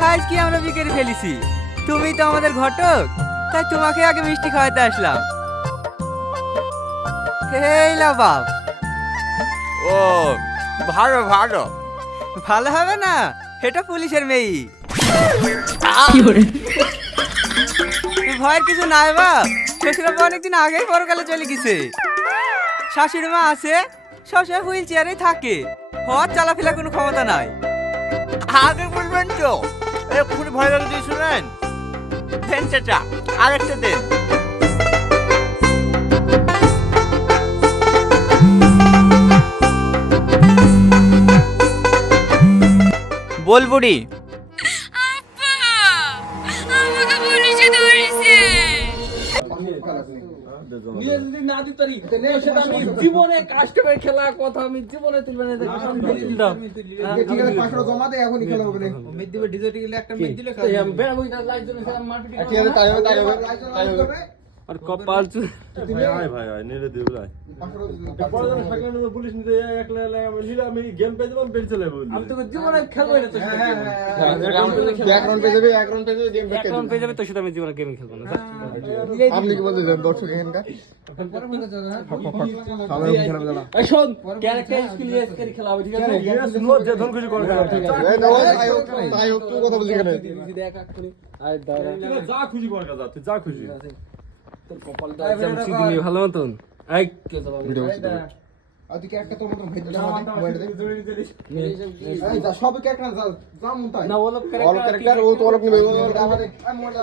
আজ কি আমরা বিকেলে ফেলেছি, তুমি তো আমাদের ঘটক, তাই তোমাকে আগে মিষ্টি খাওয়াতে আসলাম। এই লাও বাপ। ও ভালো ভালো। ভালো হবে না, এটা পুলিশের মেয়ে। ভয়ের কিছু নাই বাপ, শ্বশুরাব্বা অনেকদিন আগেই পরকালে চলে গেছে। শাশুড়ি মা আছে, সবসময় হুইল চেয়ারে থাকে, হওয়ার চলাফেরা কোনো ক্ষমতা নাই। আগে বলবেন তো, এক্ষুনি ভয় লাগে দিয়ে শুনেন। দেন চাচা, আরেকটা দেন। বল বুড়ি। আমাকে পুলিশে ধরেছে। নিয়ে যদি না দিতে পারি সেটা আমি জীবনে কাস্টমার খেলা কথা আমি জীবনে তুলবে না। ঠিক আছে 500 জমা দে, এখনই খেলা হবে না। মেদ দিবে ডিজেট গেলে একটা মেদ দিলে খাই আমি বেড়া বই না লাইট জন্য সেটা মারপিট ঠিক আছে তাই হবে। আর কপাল চু ভাই ভাই নিলে দিও ভাই পড়াশোনা থাকলে না পুলিশ নিতে একলা একলা আমি নিলে আমি গেম পেয়ে যাবো বের চলে যাবো। আমি তো জীবনে খেলবো না তো এক রাউন্ড পেয়ে যাবে, এক রাউন্ড পেয়ে যাবে, গেম এক রাউন্ড পেয়ে যাবে তো সেটা আমি জীবনে গেম খেলবো না। আপনি কি বলতে চান দর্শক এখানকার? এই শোন ক্যারেক্টার স্কিল এসকে খেলা হবে ঠিক আছে। ইয়েস নো যে ধন কিছু করে এই দাও তাই হোক তুই কথা বলছিস কেন? দেখ এক্ষুনি আর দাঁড়া যা খুশি কর কাজ তুই যা খুশি। তোর কপালটা চামচি দিবি ভালো মতন। এই কে যাবা ভিডিও আদি কে একটা তোর মতন ভেজ দাও মোবাইল দে। এই যা সব কে একটা যা মন তাই না ওলো অল ক্যারেক্টার ও তো অলক নিবে আমাদের মোবাইল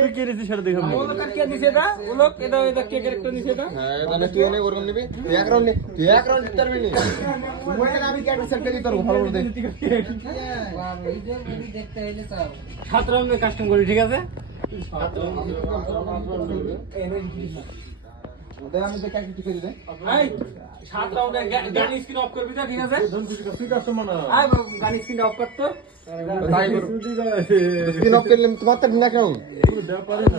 তুই কি রেছিস সেটা দেখে ওলো কে দিছে এটা ওলো এটা এটা কে ক্যারেক্টার দিছে এটা। হ্যাঁ তাহলে তুই এনে ওরকম নিবি, তুই এক রাউন্ড নে, তুই এক রাউন্ড দিতে পারবি না। মোবাইল আমি ক্যারেক্টার সেট করে তোর ভালো করে দে। সাত রাউন্ডে কাস্টম করি ঠিক আছে। দে আমি তো ক্যারেক্টার ঠিক করে দে। এই সাত রাউন্ডে গান স্ক্রিন অফ করবি তো ঠিক আছে। ধন খুশি তুই কাস্টমার না আই গান স্ক্রিন অফ কর তো। তাই করো। স্পিন অফ করলে তোমার তো না কেন? ব্যাপারে না।